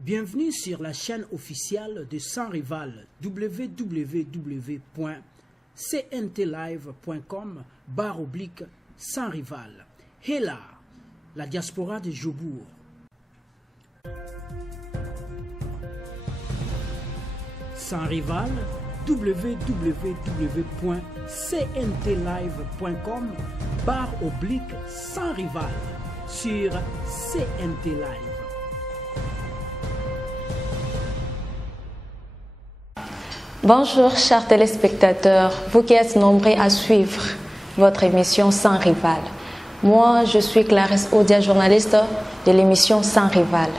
Bienvenue sur la chaîne officielle de Sans Rival www.cntlive.com/sans rival. Et là, la diaspora de Jobour. Sans Rival www.cntlive.com/sans rival sur CNT Live. Bonjour chers téléspectateurs, vous qui êtes nombreux à suivre votre émission Sans Rival. Moi, je suis Clarisse Odia, journaliste de l'émission Sans Rival.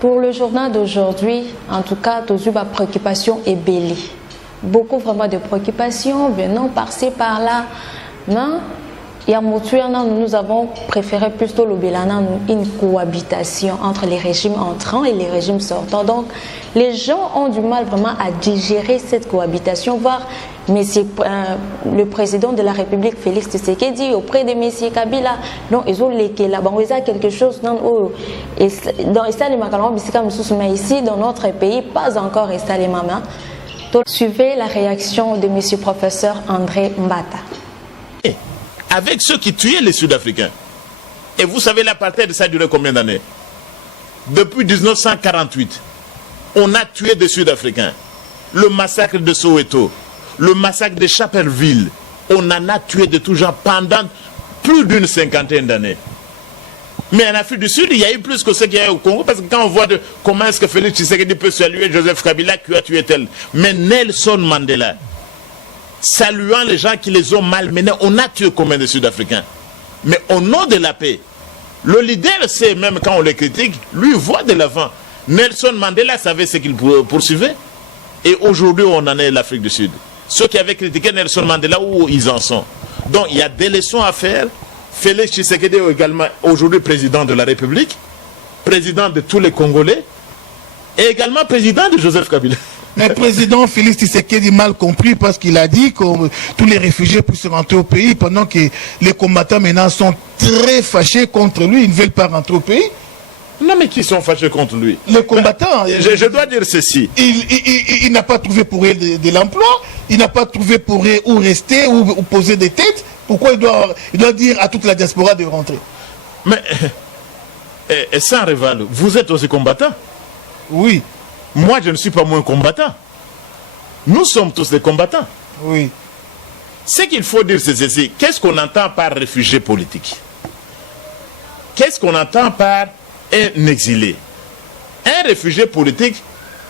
Pour le journal d'aujourd'hui, en tout cas, tous ma préoccupation est belle. Beaucoup vraiment de préoccupations, venant par-ci, par-là. Mais nous avons préféré plutôt une cohabitation entre les régimes entrants et les régimes sortants. Donc, les gens ont du mal vraiment à digérer cette cohabitation, voire le président de la République, Félix Tshisekedi, auprès de M. Kabila, donc ils ont léqué là-bas, ils ont quelque chose mais ici, dans notre pays, pas encore les mamans. Donc, suivez la réaction de M. professeur André Mbata. Avec ceux qui tuaient les Sud-Africains. Et vous savez, l'apartheid, ça a duré combien d'années? Depuis 1948, on a tué des Sud-Africains. Le massacre de Soweto, le massacre de Chapelville, on en a tué de tout genre pendant plus d'une cinquantaine d'années. Mais en Afrique du Sud, il y a eu plus que ce qu'il y a eu au Congo, parce que quand on voit comment est-ce que Félix Tshisekedi peut saluer Joseph Kabila qui a tué tel, mais Nelson Mandela, saluant les gens qui les ont malmenés, on a tué combien de Sud-Africains? Mais au nom de la paix, le leader sait, même quand on le critique, lui voit de l'avant. Nelson Mandela savait ce qu'il poursuivait. Et aujourd'hui, on en est l'Afrique du Sud. Ceux qui avaient critiqué Nelson Mandela, où ils en sont? Donc, il y a des leçons à faire. Félix Tshisekedi est également aujourd'hui président de la République, président de tous les Congolais, et également président de Joseph Kabila. Mais le président Félix Tshisekedi mal compris parce qu'il a dit que tous les réfugiés puissent rentrer au pays pendant que les combattants maintenant sont très fâchés contre lui, ils ne veulent pas rentrer au pays. Non mais qui sont fâchés contre lui? Les combattants. Je dois dire ceci. Il n'a pas trouvé pour eux de l'emploi, il n'a pas trouvé pour eux où rester, ou poser des têtes. Pourquoi il doit dire à toute la diaspora de rentrer? Mais, Sans Rival, vous êtes aussi combattant? Oui. Moi, je ne suis pas moins combattant. Nous sommes tous des combattants. Oui. Ce qu'il faut dire, c'est ceci. Qu'est-ce qu'on entend par réfugié politique? Qu'est-ce qu'on entend par un exilé? Un réfugié politique,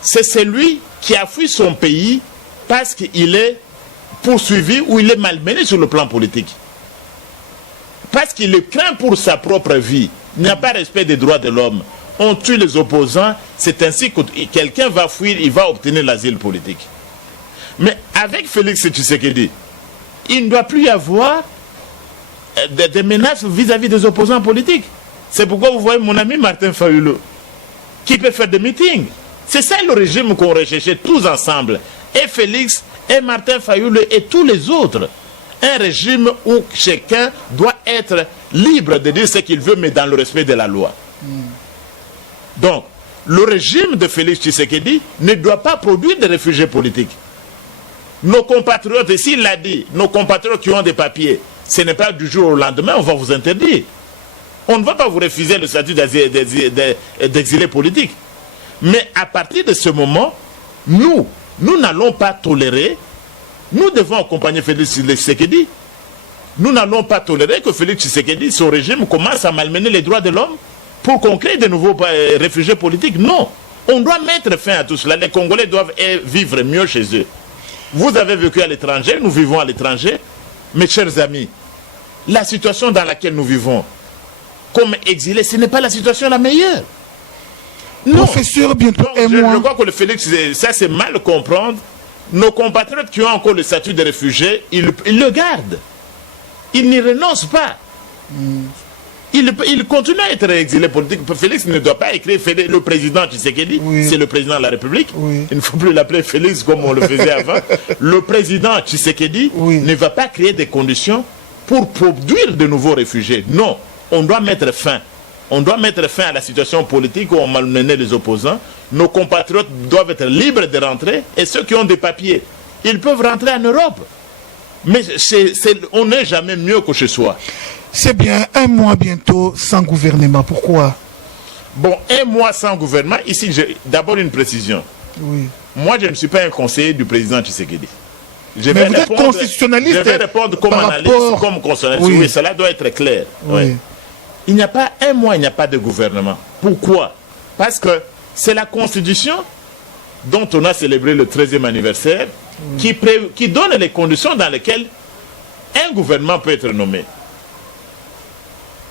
c'est celui qui a fui son pays parce qu'il est poursuivi ou il est malmené sur le plan politique. Parce qu'il le craint pour sa propre vie. Il n'y a pas respect des droits de l'homme. On tue les opposants, c'est ainsi que quelqu'un va fuir, il va obtenir l'asile politique. Mais avec Félix Tshisekedi, il ne doit plus y avoir des menaces vis-à-vis des opposants politiques. C'est pourquoi vous voyez mon ami Martin Fayulu, qui peut faire des meetings. C'est ça le régime qu'on recherchait tous ensemble. Et Félix, et Martin Fayulu, et tous les autres. Un régime où chacun doit être libre de dire ce qu'il veut, mais dans le respect de la loi. Donc, le régime de Félix Tshisekedi ne doit pas produire des réfugiés politiques. Nos compatriotes, ici il l'a dit, nos compatriotes qui ont des papiers, ce n'est pas du jour au lendemain, on va vous interdire. On ne va pas vous refuser le statut d'exilé politique. Mais à partir de ce moment, nous n'allons pas tolérer, nous devons accompagner Félix Tshisekedi. Nous n'allons pas tolérer que Félix Tshisekedi, son régime, commence à malmener les droits de l'homme pour qu'on crée de nouveaux réfugiés politiques. Non, on doit mettre fin à tout cela. Les Congolais doivent vivre mieux chez eux. Vous avez vécu à l'étranger, nous vivons à l'étranger. Mes chers amis, la situation dans laquelle nous vivons, comme exilés, ce n'est pas la situation la meilleure. Non. Professeur, bientôt je crois que le Félix, ça c'est mal comprendre. Nos compatriotes qui ont encore le statut de réfugiés, ils le gardent. Ils n'y renoncent pas. Il continue à être exilé politique. Félix ne doit pas écrire le président Tshisekedi, oui. C'est le président de la République. Oui. Il ne faut plus l'appeler Félix comme on le faisait avant. Le président Tshisekedi ne va pas créer des conditions pour produire de nouveaux réfugiés. Non, on doit mettre fin. On doit mettre fin à la situation politique où on malmenait les opposants. Nos compatriotes doivent être libres de rentrer. Et ceux qui ont des papiers, ils peuvent rentrer en Europe. Mais on n'est jamais mieux que chez soi. C'est bien, 1 mois bientôt sans gouvernement. Pourquoi? Bon, 1 mois sans gouvernement. Ici, d'abord une précision. Oui. Moi, je ne suis pas un conseiller du président Tshisekedi. Mais vous êtes constitutionnaliste. Je vais répondre comme analyste, comme constitutionnaliste. Oui. Oui, cela doit être clair. Oui. Oui. Il n'y a pas 1 mois, il n'y a pas de gouvernement. Pourquoi? Parce que c'est la Constitution dont on a célébré le 13e anniversaire qui donne les conditions dans lesquelles un gouvernement peut être nommé.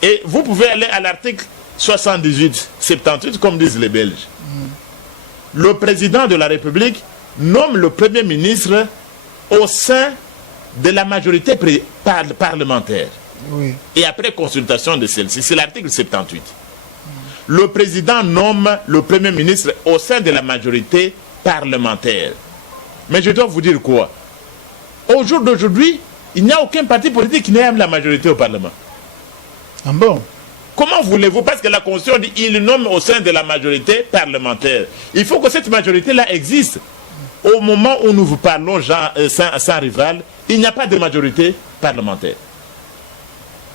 Et vous pouvez aller à l'article 78, comme disent les Belges. Le président de la République nomme le Premier ministre au sein de la majorité parlementaire. Oui. Et après consultation de celle-ci, c'est l'article 78. Le président nomme le Premier ministre au sein de la majorité parlementaire. Mais je dois vous dire quoi? Au jour d'aujourd'hui, il n'y a aucun parti politique qui n'ait la majorité au Parlement. Ah bon? Comment voulez-vous? Parce que la Constitution dit qu'il nomme au sein de la majorité parlementaire. Il faut que cette majorité-là existe. Au moment où nous vous parlons, sans rival, il n'y a pas de majorité parlementaire.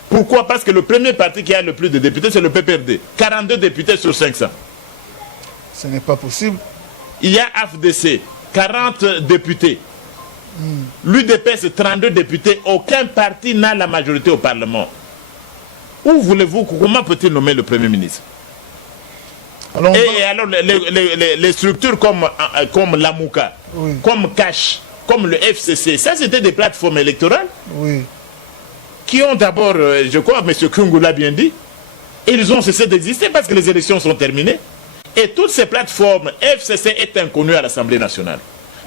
Pourquoi? Parce que le premier parti qui a le plus de députés, c'est le PPRD. 42 députés sur 500. Ce n'est pas possible. Il y a AFDC, 40 députés. L'UDPS, 32 députés. Aucun parti n'a la majorité au Parlement. Où voulez-vous, comment peut-il nommer le Premier ministre? Alors les structures comme l'AMUCA, oui, comme CASH, comme le FCC, ça c'était des plateformes électorales, oui, qui ont d'abord, je crois, M. Kungu l'a bien dit, ils ont cessé d'exister parce que les élections sont terminées. Et toutes ces plateformes, FCC est inconnu à l'Assemblée nationale.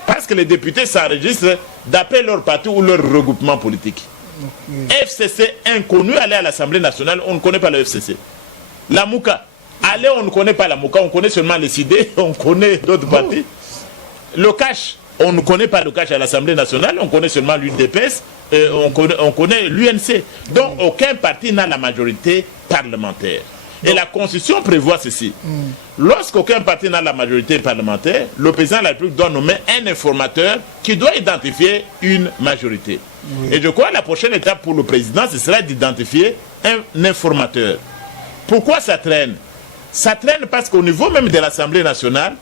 Parce que les députés s'enregistrent d'après leur parti ou leur regroupement politique. Okay. FCC inconnu, aller à l'Assemblée nationale, on ne connaît pas le FCC. La MOUCA, allez, on ne connaît pas la MOUCA, on connaît seulement les CID, on connaît d'autres partis. Le CASH, on ne connaît pas le CASH à l'Assemblée nationale, on connaît seulement l'UDPS, on connaît l'UNC. Donc aucun parti n'a la majorité parlementaire. Et la Constitution prévoit ceci. Lorsqu'aucun parti n'a la majorité parlementaire, le président de la République doit nommer un informateur qui doit identifier une majorité. Oui. Et je crois que la prochaine étape pour le président, ce sera d'identifier un informateur. Pourquoi ça traîne? Ça traîne parce qu'au niveau même de l'Assemblée nationale,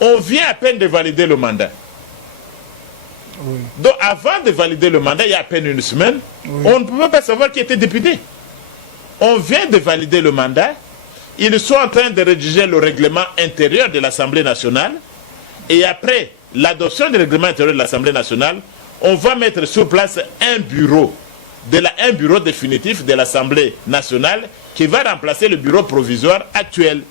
on vient à peine de valider le mandat. Oui. Donc avant de valider le mandat, il y a à peine une semaine, oui, on ne pouvait pas savoir qui était député. On vient de valider le mandat, ils sont en train de rédiger le règlement intérieur de l'Assemblée nationale, et après l'adoption du règlement intérieur de l'Assemblée nationale, on va mettre sur place un bureau définitif de l'Assemblée nationale qui va remplacer le bureau provisoire actuel.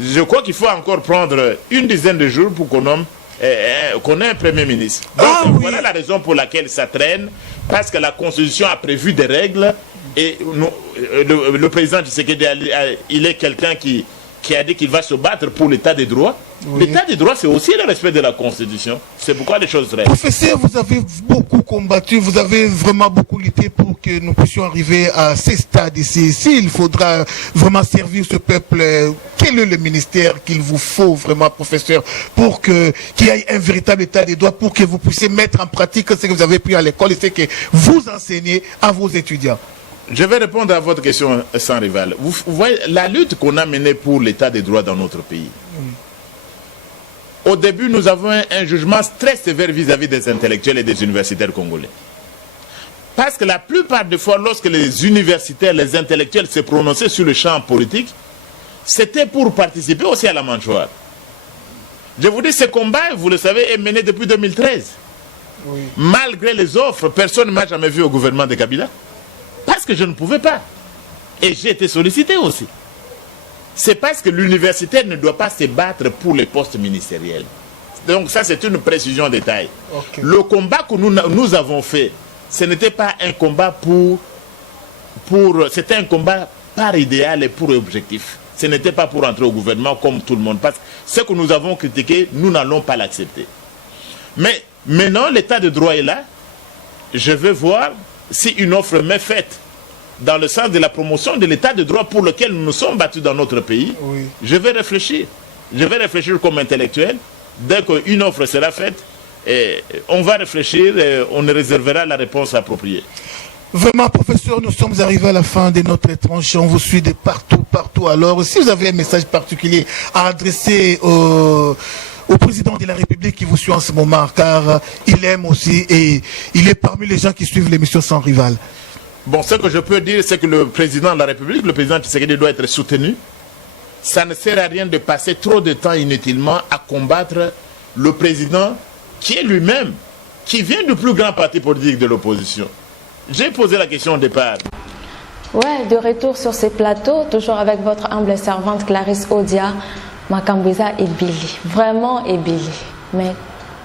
Je crois qu'il faut encore prendre une dizaine de jours pour qu'on ait un Premier ministre. Donc voilà la raison pour laquelle ça traîne, parce que la Constitution a prévu des règles. Et le président Tshisekedi, il est quelqu'un qui a dit qu'il va se battre pour l'état des droits. Oui. L'état des droits, c'est aussi le respect de la Constitution. C'est pourquoi les choses restent. Professeur, vous avez beaucoup combattu, vous avez vraiment beaucoup lutté pour que nous puissions arriver à ces stades ici. S'il faudra vraiment servir ce peuple, quel est le ministère qu'il vous faut vraiment, professeur, pour qu'il y ait un véritable état des droits, pour que vous puissiez mettre en pratique ce que vous avez appris à l'école et ce que vous enseignez à vos étudiants? Je vais répondre à votre question sans rival. Vous voyez la lutte qu'on a menée pour l'état des droits dans notre pays. Au début, nous avons un jugement très sévère vis-à-vis des intellectuels et des universitaires congolais. Parce que la plupart des fois, lorsque les universitaires, les intellectuels se prononçaient sur le champ politique, c'était pour participer aussi à la mangeoire. Je vous dis, ce combat, vous le savez, est mené depuis 2013. Oui. Malgré les offres, personne ne m'a jamais vu au gouvernement de Kabila. Parce que je ne pouvais pas. Et j'ai été sollicité aussi. C'est parce que l'universitaire ne doit pas se battre pour les postes ministériels. Donc ça, c'est une précision de taille. Okay. Le combat que nous avons fait, ce n'était pas un combat c'était un combat par idéal et pour objectif. Ce n'était pas pour entrer au gouvernement comme tout le monde. Parce que ce que nous avons critiqué, nous n'allons pas l'accepter. Mais maintenant, l'état de droit est là. Je vais voir si une offre m'est faite dans le sens de la promotion de l'état de droit pour lequel nous nous sommes battus dans notre pays, je vais réfléchir. Je vais réfléchir comme intellectuel. Dès qu'une offre sera faite, on va réfléchir et on réservera la réponse appropriée. Vraiment, professeur, nous sommes arrivés à la fin de notre tranche. On vous suit de partout, partout. Alors, si vous avez un message particulier à adresser au président de la République qui vous suit en ce moment, car il aime aussi et il est parmi les gens qui suivent l'émission Sans Rival. Bon, ce que je peux dire, c'est que le président de la République, le président Tshisekedi, doit être soutenu. Ça ne sert à rien de passer trop de temps inutilement à combattre le président qui est lui-même, qui vient du plus grand parti politique de l'opposition. J'ai posé la question au départ. Ouais, de retour sur ces plateaux, toujours avec votre humble servante Clarisse Odia, Makambouza et Billy. Vraiment et Billy. Mais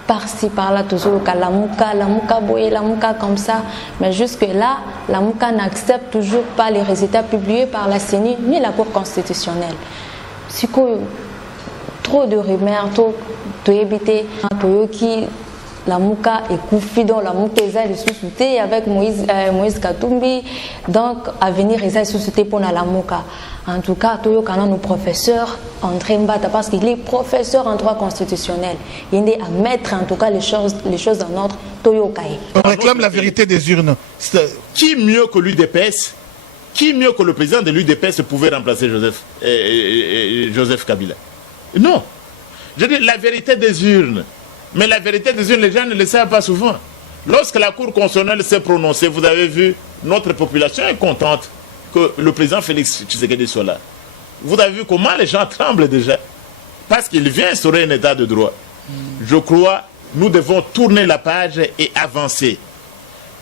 par-ci, par-là, toujours la mouka boye, la mouka comme ça. Mais jusque-là, la mouka n'accepte toujours pas les résultats publiés par la CENI ni la Cour constitutionnelle. Trop de rumeurs, trop de éviter, qui la mouka est couffée dans la mouka est sous-souté avec Moïse Katumbi. Donc, à venir, ils sont sous-souté pour la mouka. En tout cas, nos professeurs André Mbata, parce qu'il est professeur en droit constitutionnel. Il est à mettre en tout cas les choses en ordre. On réclame la vérité des urnes. Qui mieux que l'UDPS, qui mieux que le président de l'UDPS pouvait remplacer Joseph Kabila? Non. Je dis la vérité des urnes. Mais la vérité des urnes, les gens ne le savent pas souvent. Lorsque la Cour constitutionnelle s'est prononcée, vous avez vu, notre population est contente que le président Félix Tshisekedi soit là. Vous avez vu comment les gens tremblent déjà. Parce qu'il vient instaurer un état de droit. Je crois, nous devons tourner la page et avancer.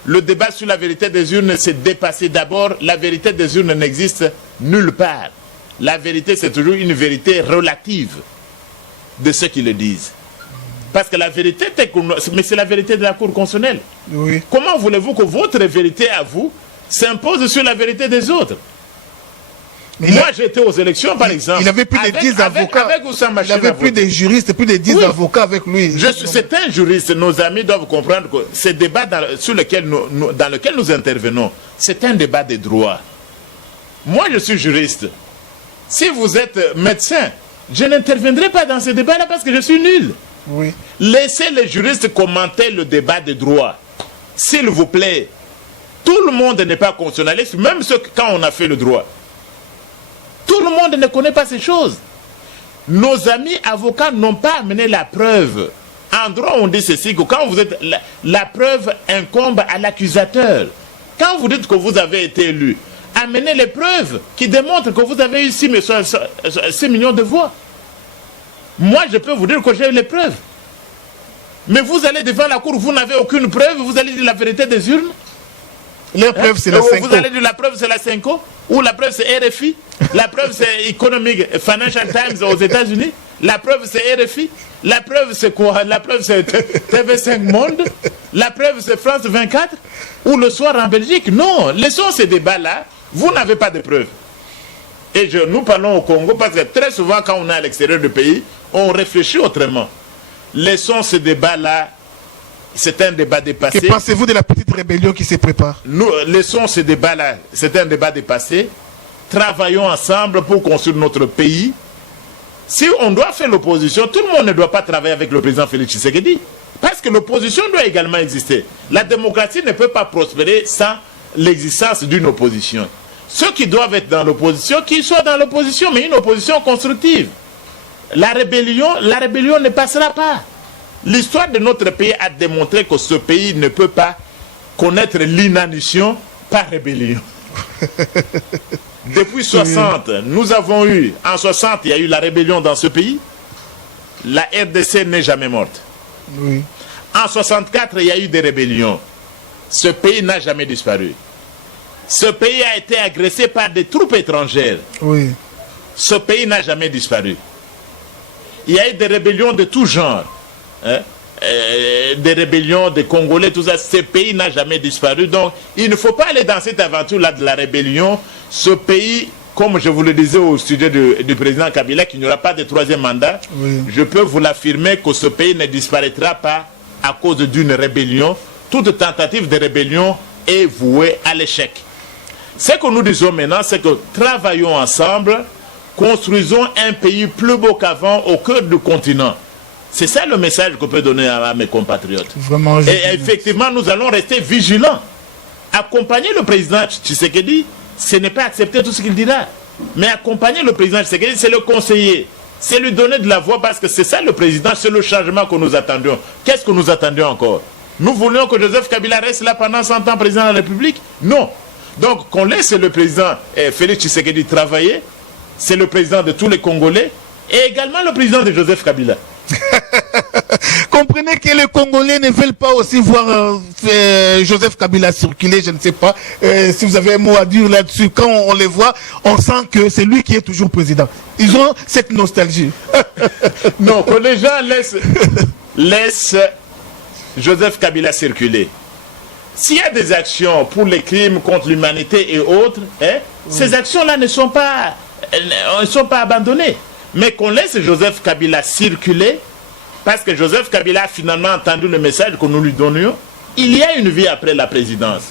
Le débat sur la vérité des urnes s'est dépassé. D'abord, la vérité des urnes n'existe nulle part. La vérité, c'est toujours une vérité relative de ceux qui le disent. Parce que la vérité, mais c'est la vérité de la Cour constitutionnelle. Oui. Comment voulez-vous que votre vérité à vous s'impose sur la vérité des autres? Mais moi, j'étais aux élections, par exemple. Il avait plus de 10 avocats. Il avait plus de juristes, plus de 10 avocats avec lui. C'est un juriste. Nos amis doivent comprendre que ce débat dans lequel nous intervenons, c'est un débat de droit. Moi, je suis juriste. Si vous êtes médecin, je n'interviendrai pas dans ce débat-là parce que je suis nul. Oui. Laissez les juristes commenter le débat de droit. S'il vous plaît. Tout le monde n'est pas constitutionnaliste, même quand on a fait le droit. Tout le monde ne connaît pas ces choses. Nos amis avocats n'ont pas amené la preuve. En droit, on dit ceci, que quand vous êtes... La preuve incombe à l'accusateur. Quand vous dites que vous avez été élu, amenez les preuves qui démontrent que vous avez eu 6 millions de voix. Moi, je peux vous dire que j'ai eu les preuves. Mais vous allez devant la cour, vous n'avez aucune preuve, vous allez dire la vérité des urnes. La preuve, c'est la 5. Vous allez dire la preuve, c'est la 5. Ou la preuve, c'est RFI. La preuve, c'est Economic Financial Times aux États-Unis. La preuve, c'est RFI. La preuve, c'est quoi? La preuve, c'est TV5 Monde. La preuve, c'est France 24. Ou Le Soir en Belgique. Non, laissons ces débats-là. Vous n'avez pas de preuves. Et nous parlons au Congo parce que très souvent, quand on est à l'extérieur du pays, on réfléchit autrement. Laissons ce débat-là. C'est un débat dépassé. Que pensez-vous de la petite rébellion qui se prépare? Nous laissons ce débat-là. C'est un débat dépassé. Travaillons ensemble pour construire notre pays. Si on doit faire l'opposition, tout le monde ne doit pas travailler avec le président Félix Tshisekedi. Parce que l'opposition doit également exister. La démocratie ne peut pas prospérer sans l'existence d'une opposition. Ceux qui doivent être dans l'opposition, qu'ils soient dans l'opposition, mais une opposition constructive. La rébellion ne passera pas. L'histoire de notre pays a démontré que ce pays ne peut pas connaître l'inanition par rébellion. Depuis 60, nous avons eu, en 60, il y a eu la rébellion dans ce pays. La RDC n'est jamais morte. Oui. En 64, il y a eu des rébellions. Ce pays n'a jamais disparu. Ce pays a été agressé par des troupes étrangères. Oui. Ce pays n'a jamais disparu. Il y a eu des rébellions de tout genre. Des rébellions des Congolais, tout ça. Ce pays n'a jamais disparu. Donc, il ne faut pas aller dans cette aventure-là de la rébellion. Ce pays, comme je vous le disais au sujet du président Kabila, qu'il n'y aura pas de troisième mandat, oui. Je peux vous l'affirmer que ce pays ne disparaîtra pas à cause d'une rébellion. Toute tentative de rébellion est vouée à l'échec. Ce que nous disons maintenant, c'est que travaillons ensemble, construisons un pays plus beau qu'avant au cœur du continent. C'est ça le message que je peux donner à mes compatriotes. Vraiment, et effectivement, nous allons rester vigilants. Accompagner le président Tshisekedi, ce n'est pas accepter tout ce qu'il dira. Mais accompagner le président Tshisekedi, c'est le conseiller. C'est lui donner de la voix parce que c'est ça le président, c'est le changement que nous attendions. Qu'est-ce que nous attendions encore? Nous voulions que Joseph Kabila reste là pendant 100 ans président de la République? Non. Donc qu'on laisse le président Félix Tshisekedi travailler. C'est le président de tous les Congolais et également le président de Joseph Kabila. Comprenez que les Congolais ne veulent pas aussi voir Joseph Kabila circuler, je ne sais pas si vous avez un mot à dire là-dessus. Quand on les voit, on sent que c'est lui qui est toujours président. Ils ont cette nostalgie. Non, que les gens laissent Joseph Kabila circuler. S'il y a des actions pour les crimes contre l'humanité et autres, ces actions-là ne sont pas abandonnées. Mais qu'on laisse Joseph Kabila circuler, parce que Joseph Kabila a finalement entendu le message que nous lui donnions. Il y a une vie après la présidence.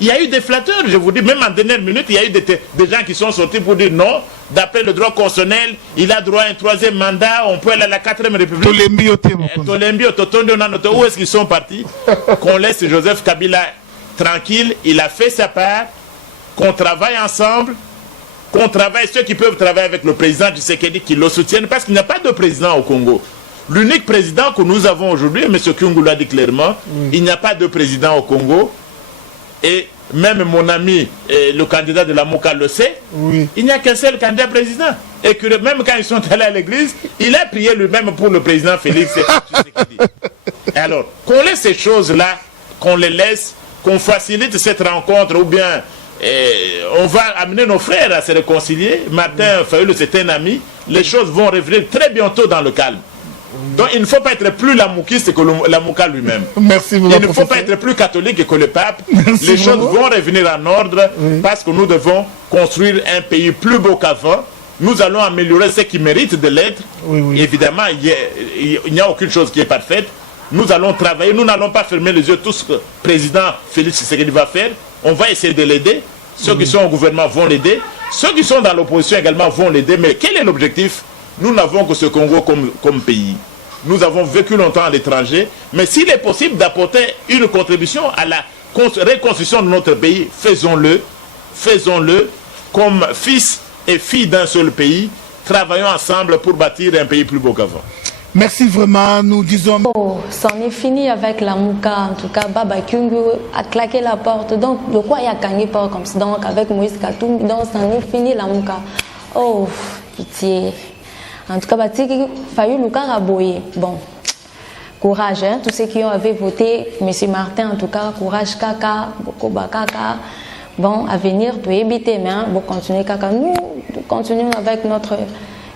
Il y a eu des flatteurs, je vous dis, même en dernière minute, il y a eu des gens qui sont sortis pour dire non, d'après le droit constitutionnel, il a droit à un 3e mandat, on peut aller à la 4e République. Où est-ce qu'ils sont partis? Qu'on laisse Joseph Kabila tranquille, il a fait sa part, qu'on travaille ensemble, qu'on travaille, ceux qui peuvent travailler avec le président Tshisekedi qui le soutiennent, parce qu'il n'y a pas de président au Congo. L'unique président que nous avons aujourd'hui, M. Kyungu l'a dit clairement, il n'y a pas de président au Congo. Et même mon ami, le candidat de la Mouka le sait, il n'y a qu'un seul candidat président. Et que même quand ils sont allés à l'église, il a prié lui-même pour le président Félix Tshisekedi. Alors, qu'on laisse ces choses-là, qu'on les laisse, qu'on facilite cette rencontre, ou bien on va amener nos frères à se réconcilier. Martin Fayulu, c'est un ami. Les choses vont revenir très bientôt dans le calme. Donc il ne faut pas être plus lamoukiste que l'amouka lui-même. Merci beaucoup. Il ne faut pas être plus catholique que le pape. Les choses vont revenir en ordre parce que nous devons construire un pays plus beau qu'avant. Nous allons améliorer ce qui mérite de l'être. Évidemment, il n'y a aucune chose qui est parfaite. Nous allons travailler. Nous n'allons pas fermer les yeux. Tout ce que le président Félix Tshisekedi va faire, on va essayer de l'aider. Ceux qui sont au gouvernement vont l'aider. Ceux qui sont dans l'opposition également vont l'aider. Mais quel est l'objectif? Nous n'avons que ce Congo comme pays. Nous avons vécu longtemps à l'étranger. Mais s'il est possible d'apporter une contribution à la reconstruction de notre pays, faisons-le. Faisons-le comme fils et filles d'un seul pays. Travaillons ensemble pour bâtir un pays plus beau qu'avant. Merci vraiment, nous disons... Oh, c'en est fini avec la Mouka. En tout cas, Baba Kyungu a claqué la porte. Donc, de quoi il y a gagné pas comme ça? Donc, avec Moïse Katumbi, donc, c'en est fini la Mouka. Oh, pitié. En tout cas, il fallu Raboye. Bon, courage, hein, tous ceux qui ont voté, M. Martin, en tout cas, courage, Kaka, Bokoba Kaka. Bon, à venir, tu éviter, mais bon, continuer, Kaka. Nous continuons avec notre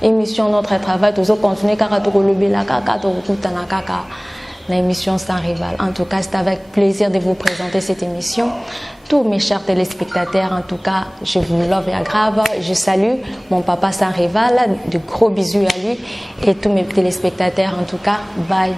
émission, notre travail, tous continuer, Kaka, Kaka, l'émission Sans Rival. En tout cas, c'est avec plaisir de vous présenter cette émission. Tous mes chers téléspectateurs, en tout cas, je vous love et aggrave. Je salue mon papa Sans Rival, de gros bisous à lui et tous mes téléspectateurs, en tout cas, bye.